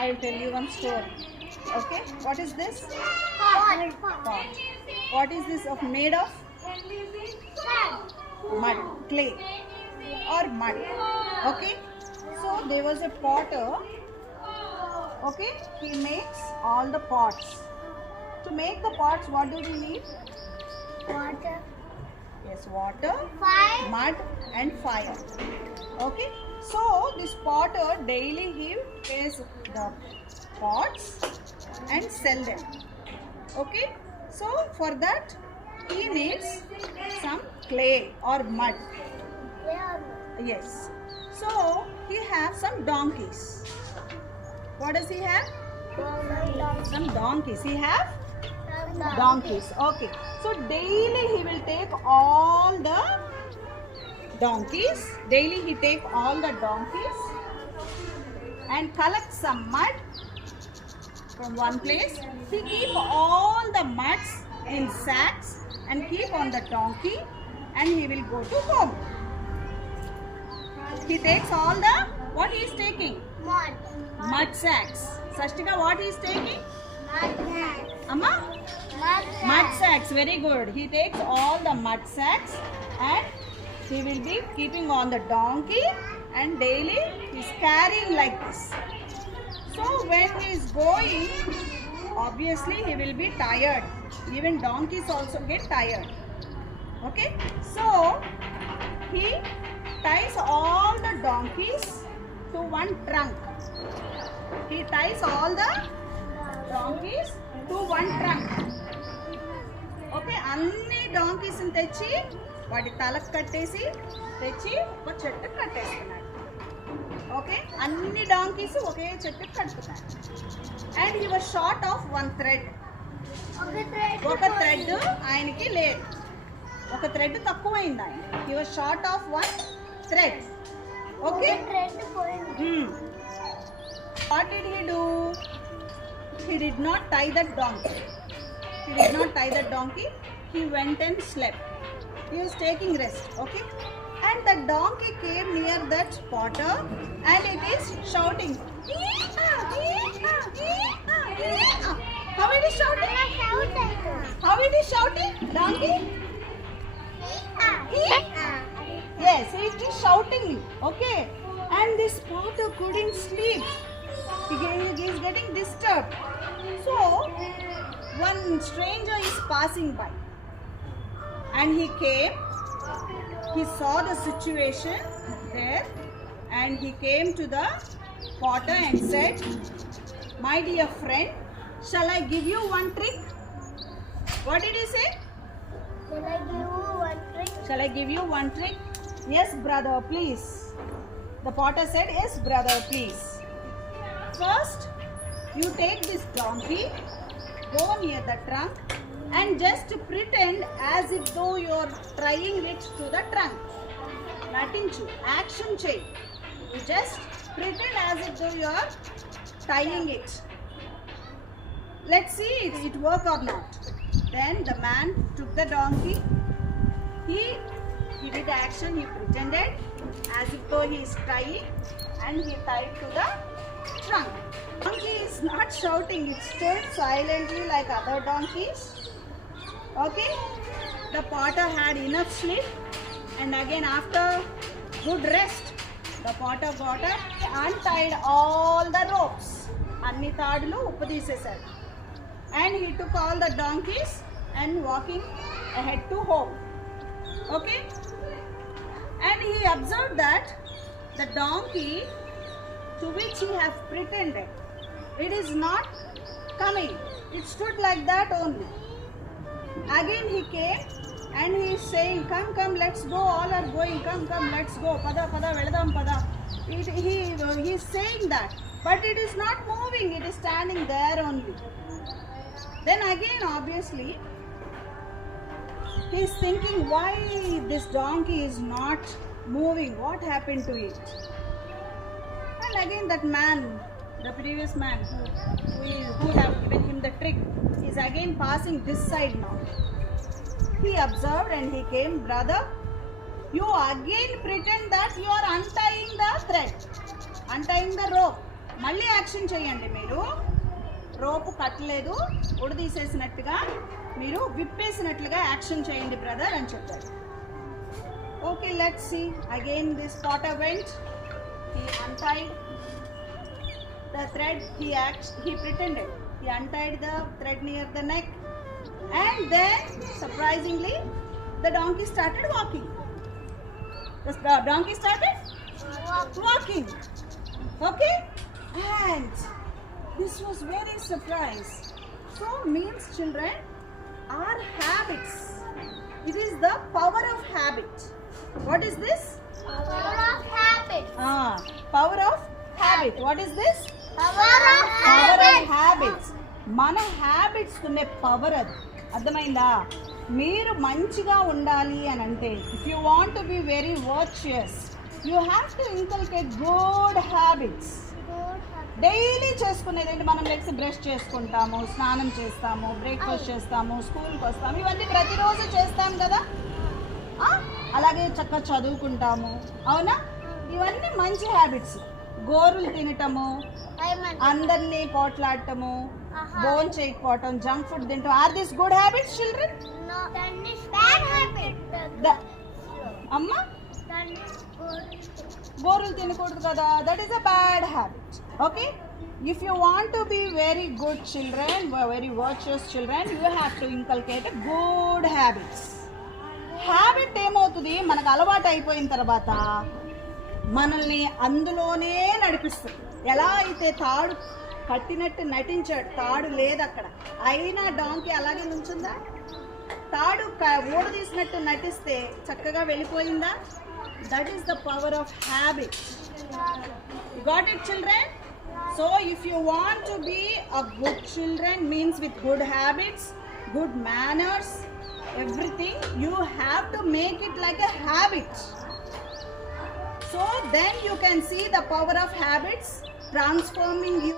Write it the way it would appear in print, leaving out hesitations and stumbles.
I will tell you one story. Okay, what is this? Pot. Pot. What is this of made of? Mud, clay or mud. Okay, so there was a potter. Okay, he makes all the pots. To make the pots, what do we need? Water. Yes, water, Fire. mud and fire. Okay, so this potter daily he takes the pots and sell them. Okay, so for that he needs some clay or mud. Yes, so he has some donkeys. What does he have? Some donkeys. He have donkeys. Okay, so daily he will take all the donkeys. Daily he take all the donkeys and collect some mud from one place. He keep all the muds in sacks and keep on the donkey, and he will go to home. He takes all the, what he is taking? Mud. Mud sacks. Sashtika, what he is taking? Amma? Mud sacks, very good. He takes all the mud sacks and he will be keeping on the donkey, and daily he is carrying like this. So when he is going, obviously he will be tired. Even donkeys also get tired. Okay, so he ties all the donkeys to one trunk. He ties all the donkeys to one trunk. Okay, అన్ని donkeys ని తెచ్చి వాటి తలకు కట్టేసి తెచ్చి ఒక చెట్టుకు కట్టేస్తున్నాడు. Okay, అన్ని donkeys ఒకే చెట్టుకు కట్టుకున్నాడు. And he was short of one thread. ఒక థ్రెడ్ ఆయనకి లేదు. ఒక థ్రెడ్ తక్కువైంది ఆయన. He was short of one thread. Okay. What did he do? He did not tie that donkey. He did not tie that donkey. He went and slept. He was taking rest. Okay. And the donkey came near that potter and it is shouting. How it is shouting? How it is shouting? Donkey? Yes, it is shouting. Okay. And this potter couldn't sleep. He is getting disturbed. So, one stranger is passing by. And he came. He saw the situation there. And he came to the potter and said, "My dear friend, shall I give you one trick?" What did he say? Shall I give you one trick? Yes, brother, please. The potter said, "Yes, brother, please. First, you take this donkey, go near the trunk, and just pretend as if though you are tying it to the trunk. Natinchu, action change. You just pretend as if though you are tying it. Let's see if it work or not." Then the man took the donkey. He did action. He pretended as if though he is tying, and he tied to the trunk. Donkey is not shouting. It stood silently like other donkeys. Okay. The potter had enough sleep, and again after good rest, the potter got up, untied all the ropes. Anni taadulu uppu teesesaru. And he took all the donkeys and walking ahead to home. Okay. And he observed that the donkey to which he have pretended, it is not coming. It stood like that only. Again he came and he is saying, come, let's go. All are going. Come, let's go. Pada, veladam, pada. He is saying that. But it is not moving. It is standing there only. Then again, obviously, he is thinking, why this donkey is not moving? What happened to it? And again that man, the previous man who have given him the trick, is again passing this side now. He observed and he came, "Brother, you again pretend that you are untying the thread, untying the rope. మళ్ళీ action చేయండి. మీరు rope కట్టలేదు, ఉడదీసేసినట్టుగా మీరు విప్పేసినట్లుగా action చేయండి brother అని చెప్పాడు. Okay, let's see again. This potter went, he untied the thread, he pretended, he untied the thread near the neck, and then surprisingly the donkey started walking. The donkey started walking. Okay, and this was very surprise. So means children, our habits, it is the power of habit. What is this? Power of habit. Power of habit. What is this? Power of Power habit. of habits. మన habits ఉండే power అది. అర్థమైందా? మీరు మంచిగా ఉండాలి అని అంటే, if you want to be very virtuous, you have to inculcate good habits. Daily చేసుకునేది ఏంటి? మనం లెగ్స్ బ్రష్ చేసుకుంటాము, స్నానం చేస్తాము, బ్రేక్ఫాస్ట్ చేస్తాము, స్కూల్కి వస్తాము, ఇవన్నీ ప్రతిరోజు చేస్తాం కదా. అలాగే చక్కగా చదువుకుంటాము, అవునా? ఇవన్నీ మంచి హ్యాబిట్స్. గోరులు తినటము, అందరినీ పోట్లాడటము, బోన్ చేయకపోవటం, జంక్ ఫుడ్ తింటాం, are this good habits children? No, that is bad habit. అమ్మా, That is good. గోరులు తినకూడదు కదా, that is a bad habit. Okay, if you want to be very good children, very virtuous children, you have to inculcate good habits. Habit ఏమవుతుంది? మనకు అలవాటు అయిపోయిన తర్వాత మనల్ని అందులోనే నడిపిస్తుంది. ఎలా అయితే తాడు కట్టినట్టు నటించాడు, తాడు లేదు అక్కడ, అయినా డాంకీ అలాగే నుంచుందా? తాడు ఊడదీసినట్టు నటిస్తే చక్కగా వెళ్ళిపోయిందా? That is the power of habit. You got it, children? So if you want to be a good children, means with good habits, good manners, everything, you have to make it like a habit. So then you can see the power of habits transforming you.